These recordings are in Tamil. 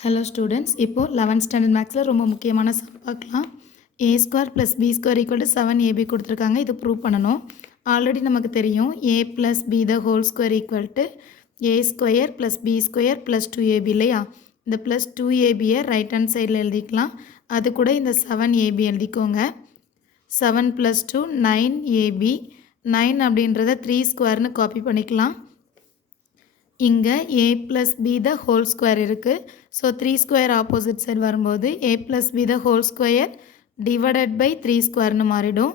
ஹலோ ஸ்டூடெண்ட்ஸ், இப்போது 11th ஸ்டாண்டர்ட் மேக்ஸில் ரொம்ப முக்கியமான சம் பார்க்கலாம். A square plus b square equal to 7ab கொடுத்துருக்காங்க. இது ப்ரூவ் பண்ணணும். ஆல்ரெடி நமக்கு தெரியும் a plus b the whole square equal to a square plus b square plus 2ab இல்லையா? இந்த ப்ளஸ் 2abயை ரைட் ஹேண்ட் சைடில் எழுதிக்கலாம். அது கூட இந்த 7ab எழுதிக்கோங்க. 7 + 2 9ab. 9 அப்படின்றத 3 ஸ்கொயர்னு காப்பி பண்ணிக்கலாம். இங்கே a plus b the whole square இருக்குது. ஸோ 3 ஸ்கொயர் ஆப்போசிட் சைடு வரும்போது a plus b the whole square divided by 3 ஸ்கொயர்னு மாறிடும்.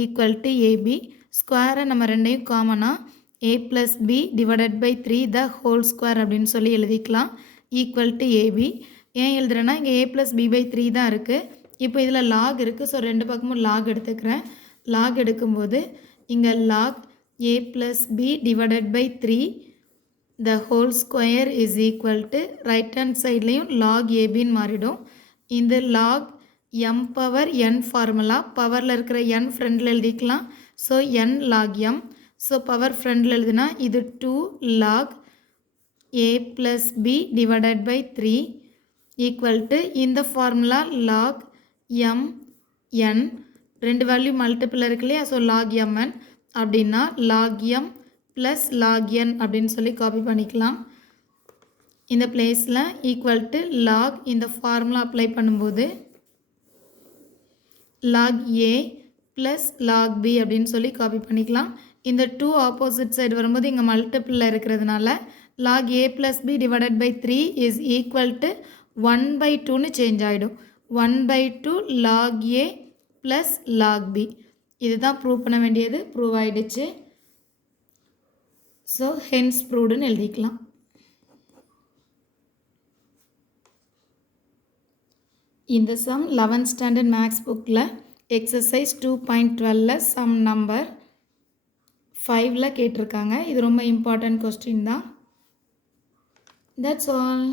Equal to ab. ஸ்கொயரை நம்ம ரெண்டையும் காமனாக a plus b divided by 3 the whole square அப்படின்னு சொல்லி எழுதிக்கலாம். Equal to ab. ஏன் எழுதுறேன்னா இங்கே a ப்ளஸ் பி பை 3 தான் இருக்குது. இப்போ இதில் லாக் இருக்குது. ஸோ ரெண்டு பக்கமும் லாக் எடுத்துக்கிறேன். லாக் எடுக்கும்போது இங்கே log a plus b divided by 3 the whole square is equal to right hand sideலையும் log ab மாறிடும். இந்த log m power n formula பவரில் இருக்கிற n ஃப்ரெண்டில் எழுதிக்கலாம். So n log m. So power ஃப்ரெண்டில் எழுதுனா இது 2 log a plus b divided by 3 equal to இந்த ஃபார்முலா log m n ரெண்டு வேல்யூ மல்டிப்பிள் இருக்கு இல்லையா? ஸோ log mn அப்படின்னா log m plus log n அப்படின்னு சொல்லி காப்பி பண்ணிக்கலாம். இந்த பிளேஸில் ஈக்குவல் டு log இந்த ஃபார்முலா அப்ளை பண்ணும்போது log a plus log b அப்படின்னு சொல்லி காப்பி பண்ணிக்கலாம். இந்த 2 ஆப்போசிட் சைடு வரும்போது இங்கே மல்டிப்பிளில் இருக்கிறதுனால log a plus b divided by 3 is equal to 1/2ன்னு சேஞ்ச் ஆகிடும். 1/2 log a plus log b. இதுதான் ப்ரூவ் பண்ண வேண்டியது. ப்ரூவ் ஆகிடுச்சு. ஸோ ஹென்ஸ் ப்ரூவ்டுன்னு எழுதிக்கலாம். இந்த சம் 11th ஸ்டாண்டர்ட் மேக்ஸ் புக்கில் எக்ஸசைஸ் 2.12ல் சம் நம்பர் 5ல் கேட்டிருக்காங்க. இது ரொம்ப இம்பார்ட்டன்ட் கொஸ்டின் தான். That's all.